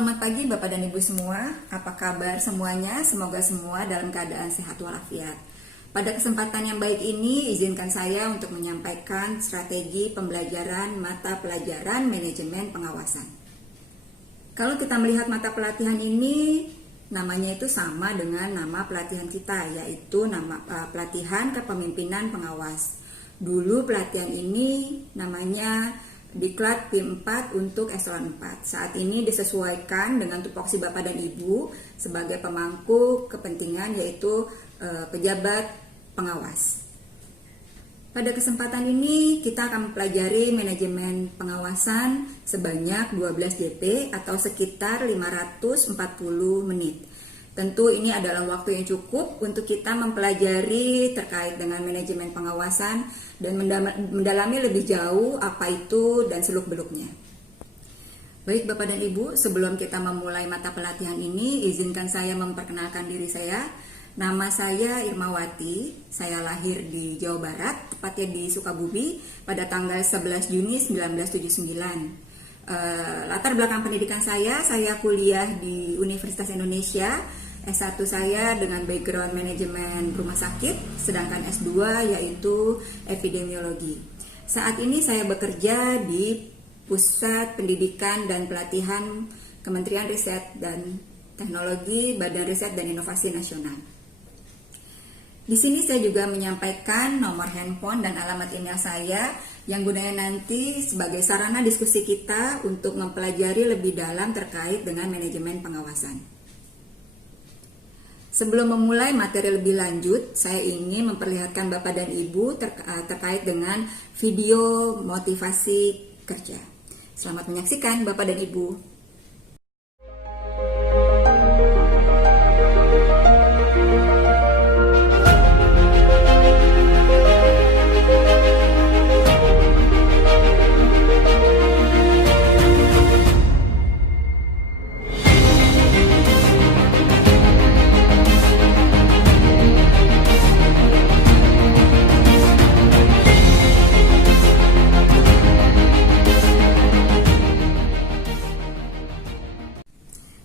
Selamat pagi Bapak dan Ibu semua. Apa kabar semuanya? Semoga semua dalam keadaan sehat walafiat. Pada kesempatan yang baik ini, izinkan saya untuk menyampaikan strategi pembelajaran mata pelajaran manajemen pengawasan. Kalau kita melihat mata pelatihan ini, namanya itu sama dengan nama pelatihan kita, yaitu nama pelatihan kepemimpinan pengawas. Dulu pelatihan ini namanya Diklat P4 untuk eselon 4. Saat ini disesuaikan dengan tupoksi Bapak dan Ibu sebagai pemangku kepentingan, yaitu pejabat pengawas. Pada kesempatan ini kita akan mempelajari manajemen pengawasan sebanyak 12 JP atau sekitar 540 menit. Tentu ini adalah waktu yang cukup untuk kita mempelajari terkait dengan manajemen pengawasan dan mendalami lebih jauh apa itu dan seluk-beluknya. Baik Bapak dan Ibu, sebelum kita memulai mata pelatihan ini, izinkan saya memperkenalkan diri saya. Nama saya Irmawati, saya lahir di Jawa Barat, tepatnya di Sukabumi pada tanggal 11 Juni 1979. Latar belakang pendidikan saya kuliah di Universitas Indonesia. S1 saya dengan background manajemen rumah sakit, sedangkan S2 yaitu epidemiologi. Saat ini saya bekerja di Pusat Pendidikan dan Pelatihan Kementerian Riset dan Teknologi Badan Riset dan Inovasi Nasional. Di sini saya juga menyampaikan nomor handphone dan alamat email saya yang gunanya nanti sebagai sarana diskusi kita untuk mempelajari lebih dalam terkait dengan manajemen pengawasan. Sebelum memulai materi lebih lanjut, saya ingin memperlihatkan Bapak dan Ibu terkait dengan video motivasi kerja. Selamat menyaksikan Bapak dan Ibu.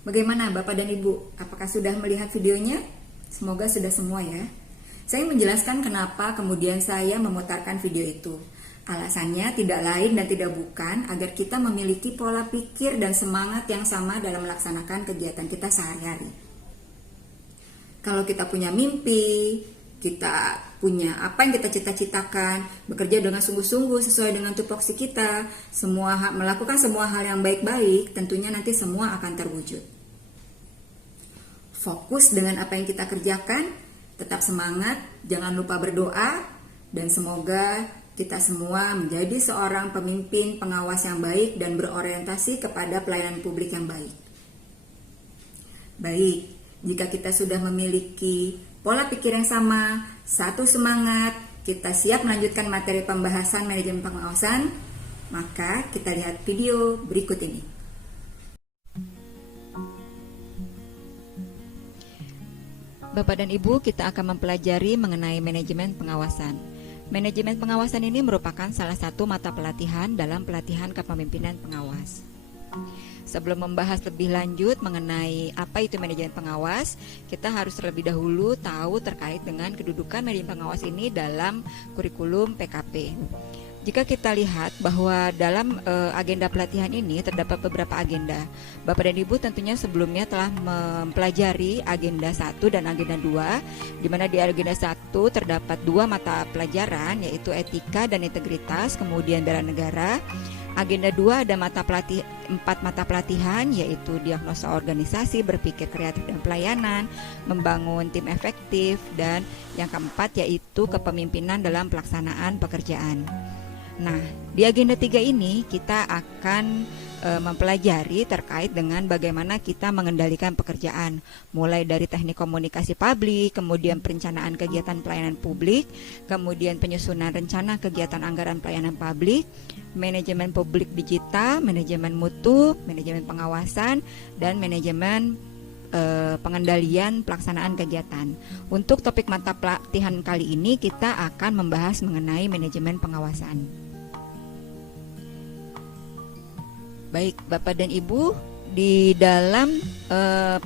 Bagaimana Bapak dan Ibu? Apakah sudah melihat videonya? Semoga sudah semua ya. Saya menjelaskan kenapa kemudian saya memutarkan video itu. Alasannya tidak lain dan tidak bukan agar kita memiliki pola pikir dan semangat yang sama dalam melaksanakan kegiatan kita sehari-hari. Kalau kita punya mimpi, kita punya apa yang kita cita-citakan, bekerja dengan sungguh-sungguh sesuai dengan tupoksi kita, melakukan semua hal yang baik-baik, tentunya nanti semua akan terwujud. Fokus dengan apa yang kita kerjakan, tetap semangat, jangan lupa berdoa, dan semoga kita semua menjadi seorang pemimpin pengawas yang baik dan berorientasi kepada pelayanan publik yang baik. Baik, jika kita sudah memiliki pola pikir yang sama, satu semangat, kita siap melanjutkan materi pembahasan manajemen pengawasan, maka kita lihat video berikut ini. Bapak dan Ibu, kita akan mempelajari mengenai manajemen pengawasan. Manajemen pengawasan ini merupakan salah satu mata pelatihan dalam pelatihan kepemimpinan pengawas. Sebelum membahas lebih lanjut mengenai apa itu manajemen pengawas, kita harus terlebih dahulu tahu terkait dengan kedudukan manajemen pengawas ini dalam kurikulum PKP. Jika kita lihat bahwa dalam agenda pelatihan ini terdapat beberapa agenda. Bapak dan Ibu tentunya sebelumnya telah mempelajari agenda 1 dan agenda 2, di mana di agenda 1 terdapat 2 mata pelajaran, yaitu etika dan integritas, kemudian bela negara. Agenda 2 ada 4 mata pelatihan, yaitu diagnosa organisasi, berpikir kreatif dan pelayanan, membangun tim efektif, dan yang keempat yaitu kepemimpinan dalam pelaksanaan pekerjaan. Nah, di agenda 3 ini kita akan mempelajari terkait dengan bagaimana kita mengendalikan pekerjaan, mulai dari teknik komunikasi publik, kemudian perencanaan kegiatan pelayanan publik, kemudian penyusunan rencana kegiatan anggaran pelayanan publik, manajemen publik digital, manajemen mutu, manajemen pengawasan, dan manajemen pengendalian pelaksanaan kegiatan. Untuk topik mata pelatihan kali ini kita akan membahas mengenai manajemen pengawasan. Baik, Bapak dan Ibu, di dalam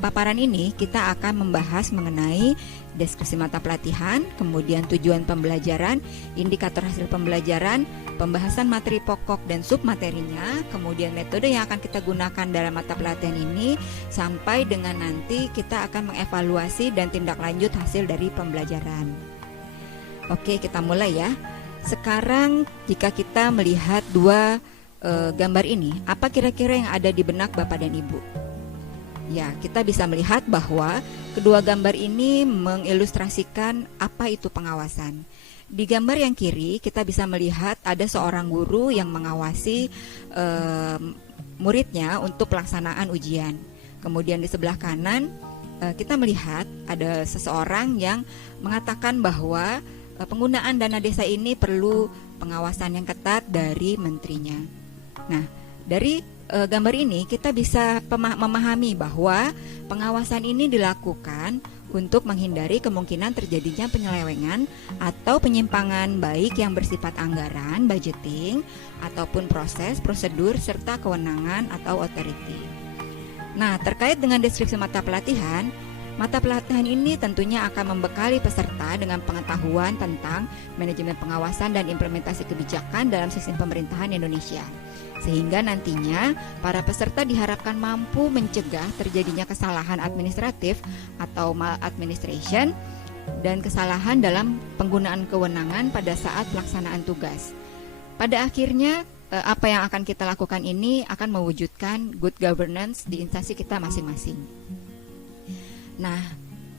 paparan ini kita akan membahas mengenai deskripsi mata pelatihan, kemudian tujuan pembelajaran, indikator hasil pembelajaran, pembahasan materi pokok dan submaterinya, kemudian metode yang akan kita gunakan dalam mata pelatihan ini, sampai dengan nanti kita akan mengevaluasi dan tindak lanjut hasil dari pembelajaran. Oke, kita mulai ya. Sekarang jika kita melihat dua gambar ini, apa kira-kira yang ada di benak Bapak dan Ibu? Ya, kita bisa melihat bahwa kedua gambar ini mengilustrasikan apa itu pengawasan. Di gambar yang kiri kita bisa melihat ada seorang guru yang mengawasi muridnya untuk pelaksanaan ujian. Kemudian di sebelah kanan kita melihat ada seseorang yang mengatakan bahwa penggunaan dana desa ini perlu pengawasan yang ketat dari menterinya. Nah, dari gambar ini kita bisa memahami bahwa pengawasan ini dilakukan untuk menghindari kemungkinan terjadinya penyelewengan atau penyimpangan baik yang bersifat anggaran, budgeting, ataupun proses, prosedur, serta kewenangan atau authority. Nah, terkait dengan deskripsi mata pelatihan ini tentunya akan membekali peserta dengan pengetahuan tentang manajemen pengawasan dan implementasi kebijakan dalam sistem pemerintahan Indonesia. Sehingga nantinya para peserta diharapkan mampu mencegah terjadinya kesalahan administratif atau maladministration dan kesalahan dalam penggunaan kewenangan pada saat pelaksanaan tugas. Pada akhirnya, apa yang akan kita lakukan ini akan mewujudkan good governance di instansi kita masing-masing. Nah,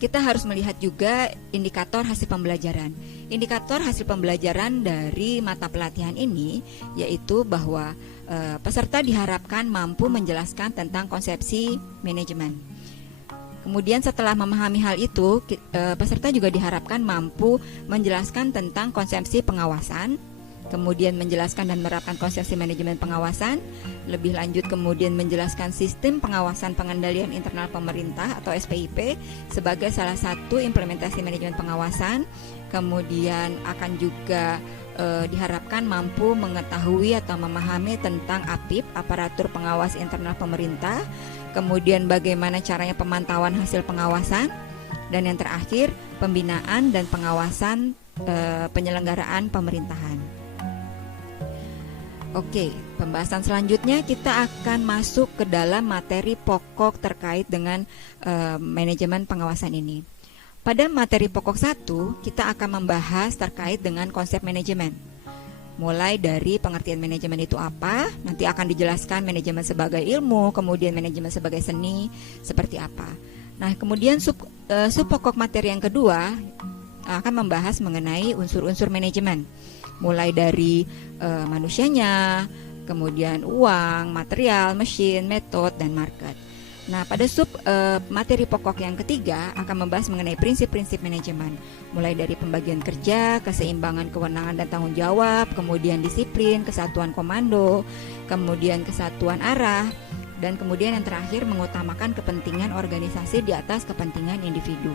kita harus melihat juga indikator hasil pembelajaran. Indikator hasil pembelajaran dari mata pelatihan ini yaitu bahwa peserta diharapkan mampu menjelaskan tentang konsepsi manajemen. Kemudian setelah memahami hal itu, peserta juga diharapkan mampu menjelaskan tentang konsepsi pengawasan, kemudian menjelaskan dan menerapkan konsepsi manajemen pengawasan, lebih lanjut kemudian menjelaskan sistem pengawasan pengendalian internal pemerintah atau SPIP sebagai salah satu implementasi manajemen pengawasan, kemudian akan juga diharapkan mampu mengetahui atau memahami tentang APIP, aparatur pengawas internal pemerintah, kemudian bagaimana caranya pemantauan hasil pengawasan, dan yang terakhir pembinaan dan pengawasan penyelenggaraan pemerintahan. Oke, pembahasan selanjutnya kita akan masuk ke dalam materi pokok terkait dengan manajemen pengawasan ini. Pada materi pokok 1, kita akan membahas terkait dengan konsep manajemen. Mulai dari pengertian manajemen itu apa, nanti akan dijelaskan manajemen sebagai ilmu, kemudian manajemen sebagai seni, seperti apa. Nah, kemudian sub pokok materi yang kedua akan membahas mengenai unsur-unsur manajemen. Mulai dari manusianya, kemudian uang, material, mesin, metode, dan market. Nah, pada materi pokok yang ketiga akan membahas mengenai prinsip-prinsip manajemen, mulai dari pembagian kerja, keseimbangan kewenangan dan tanggung jawab, kemudian disiplin, kesatuan komando, kemudian kesatuan arah, dan kemudian yang terakhir mengutamakan kepentingan organisasi di atas kepentingan individu.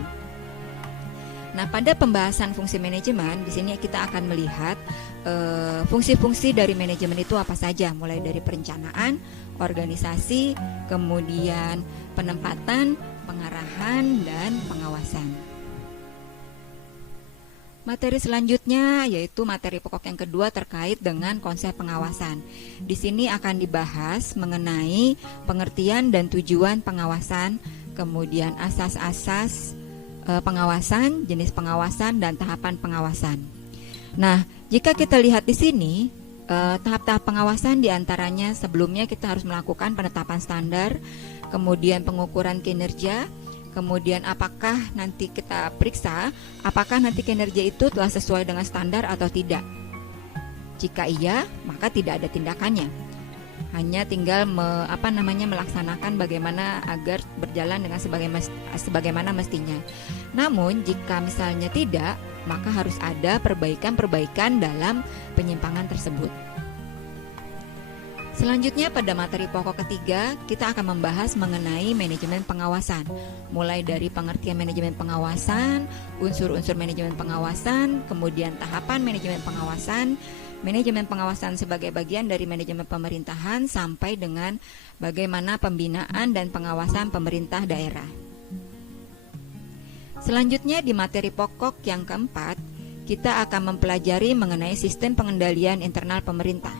Nah, pada pembahasan fungsi manajemen, di sini kita akan melihat fungsi-fungsi dari manajemen itu apa saja, mulai dari perencanaan, organisasi, kemudian penempatan, pengarahan, dan pengawasan. Materi selanjutnya yaitu materi pokok yang kedua terkait dengan konsep pengawasan. Di sini akan dibahas mengenai pengertian dan tujuan pengawasan, kemudian asas-asas pengawasan, jenis pengawasan, dan tahapan pengawasan. Nah, jika kita lihat di sini, tahap-tahap pengawasan diantaranya sebelumnya kita harus melakukan penetapan standar, kemudian pengukuran kinerja, kemudian apakah nanti kita periksa apakah nanti kinerja itu telah sesuai dengan standar atau tidak. Jika iya, maka tidak ada tindakannya. Hanya tinggal melaksanakan bagaimana agar berjalan dengan sebagaimana mestinya. Namun jika misalnya tidak, maka harus ada perbaikan-perbaikan dalam penyimpangan tersebut. Selanjutnya pada materi pokok ketiga, kita akan membahas mengenai manajemen pengawasan. Mulai dari pengertian manajemen pengawasan, unsur-unsur manajemen pengawasan, kemudian tahapan manajemen pengawasan, manajemen pengawasan sebagai bagian dari manajemen pemerintahan sampai dengan bagaimana pembinaan dan pengawasan pemerintah daerah. Selanjutnya di materi pokok yang keempat, kita akan mempelajari mengenai sistem pengendalian internal pemerintah.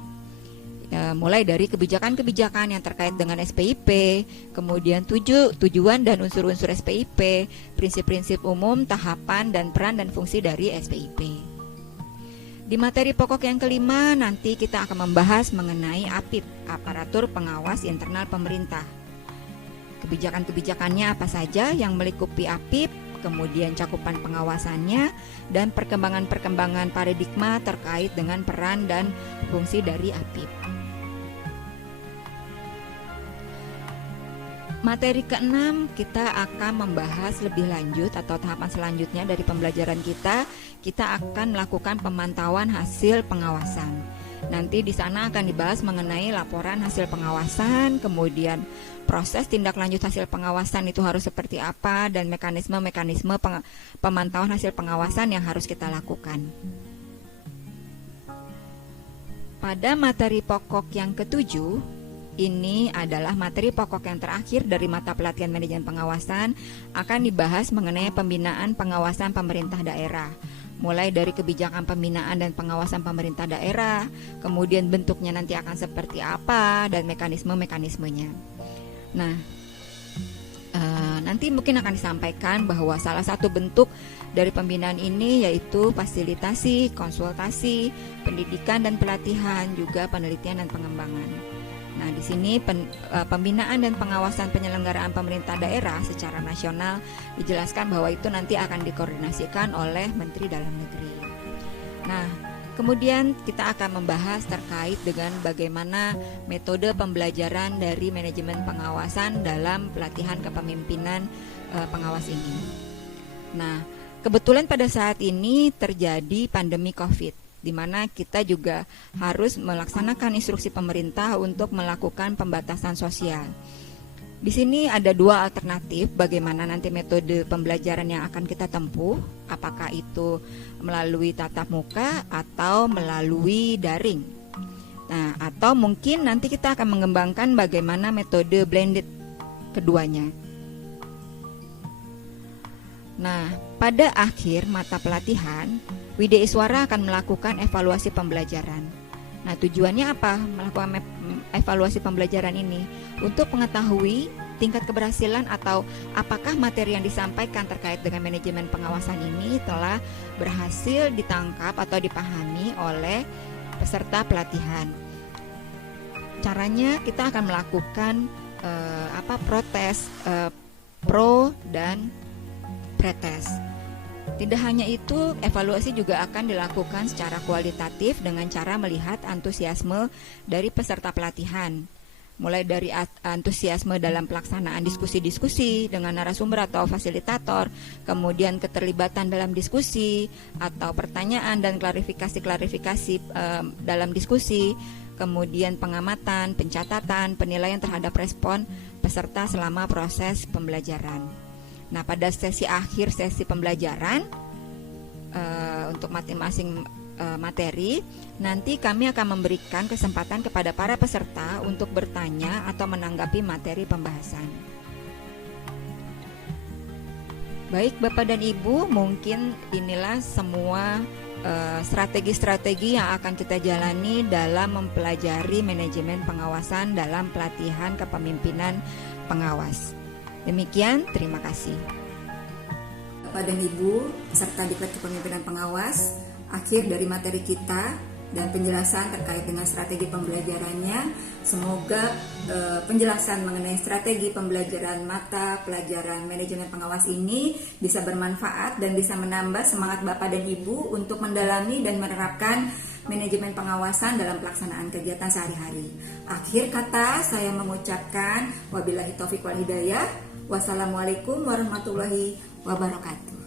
Mulai dari kebijakan-kebijakan yang terkait dengan SPIP, kemudian tujuan dan unsur-unsur SPIP, prinsip-prinsip umum, tahapan, dan peran dan fungsi dari SPIP. Di materi pokok yang kelima, nanti kita akan membahas mengenai APIP, Aparatur Pengawas Internal Pemerintah. Kebijakan-kebijakannya apa saja yang melingkupi APIP, kemudian cakupan pengawasannya, dan perkembangan-perkembangan paradigma terkait dengan peran dan fungsi dari APIP. Materi keenam, kita akan membahas lebih lanjut atau tahapan selanjutnya dari pembelajaran kita akan melakukan pemantauan hasil pengawasan. Nanti di sana akan dibahas mengenai laporan hasil pengawasan, kemudian proses tindak lanjut hasil pengawasan itu harus seperti apa, dan mekanisme-mekanisme pemantauan hasil pengawasan yang harus kita lakukan. Pada materi pokok yang ketujuh, ini adalah materi pokok yang terakhir dari mata pelatihan manajemen pengawasan, akan dibahas mengenai pembinaan pengawasan pemerintah daerah. Mulai dari kebijakan pembinaan dan pengawasan pemerintah daerah, kemudian bentuknya nanti akan seperti apa, dan mekanisme-mekanismenya. Nah, nanti mungkin akan disampaikan bahwa salah satu bentuk dari pembinaan ini yaitu fasilitasi, konsultasi, pendidikan dan pelatihan, juga penelitian dan pengembangan. Nah, di sini pembinaan dan pengawasan penyelenggaraan pemerintah daerah secara nasional dijelaskan bahwa itu nanti akan dikoordinasikan oleh Menteri Dalam Negeri. Nah, kemudian kita akan membahas terkait dengan bagaimana metode pembelajaran dari manajemen pengawasan dalam pelatihan kepemimpinan pengawas ini. Nah, kebetulan pada saat ini terjadi pandemi COVID, di mana kita juga harus melaksanakan instruksi pemerintah untuk melakukan pembatasan sosial. Di sini ada dua alternatif bagaimana nanti metode pembelajaran yang akan kita tempuh, apakah itu melalui tatap muka atau melalui daring. Nah, atau mungkin nanti kita akan mengembangkan bagaimana metode blended keduanya. Nah, pada akhir mata pelatihan, WIDE Iswara akan melakukan evaluasi pembelajaran. Nah, tujuannya apa melakukan evaluasi pembelajaran ini? Untuk mengetahui tingkat keberhasilan atau apakah materi yang disampaikan terkait dengan manajemen pengawasan ini telah berhasil ditangkap atau dipahami oleh peserta pelatihan. Caranya kita akan melakukan protes, pro dan pretest. Tidak hanya itu, evaluasi juga akan dilakukan secara kualitatif dengan cara melihat antusiasme dari peserta pelatihan. Mulai dari antusiasme dalam pelaksanaan diskusi-diskusi dengan narasumber atau fasilitator, kemudian keterlibatan dalam diskusi atau pertanyaan dan klarifikasi dalam diskusi, kemudian pengamatan, pencatatan, penilaian terhadap respon peserta selama proses pembelajaran. Nah, pada sesi akhir sesi pembelajaran untuk masing-masing materi, nanti kami akan memberikan kesempatan kepada para peserta untuk bertanya atau menanggapi materi pembahasan. Baik Bapak dan Ibu, mungkin inilah semua strategi-strategi yang akan kita jalani dalam mempelajari manajemen pengawasan dalam pelatihan kepemimpinan pengawas. Demikian, terima kasih. Bapak dan Ibu, peserta Diklat Kepemimpinan Pengawas, akhir dari materi kita dan penjelasan terkait dengan strategi pembelajarannya. Semoga penjelasan mengenai strategi pembelajaran mata pelajaran manajemen pengawas ini bisa bermanfaat dan bisa menambah semangat Bapak dan Ibu untuk mendalami dan menerapkan manajemen pengawasan dalam pelaksanaan kegiatan sehari-hari. Akhir kata, saya mengucapkan wabillahi taufiq wal hidayah. Wassalamualaikum warahmatullahi wabarakatuh.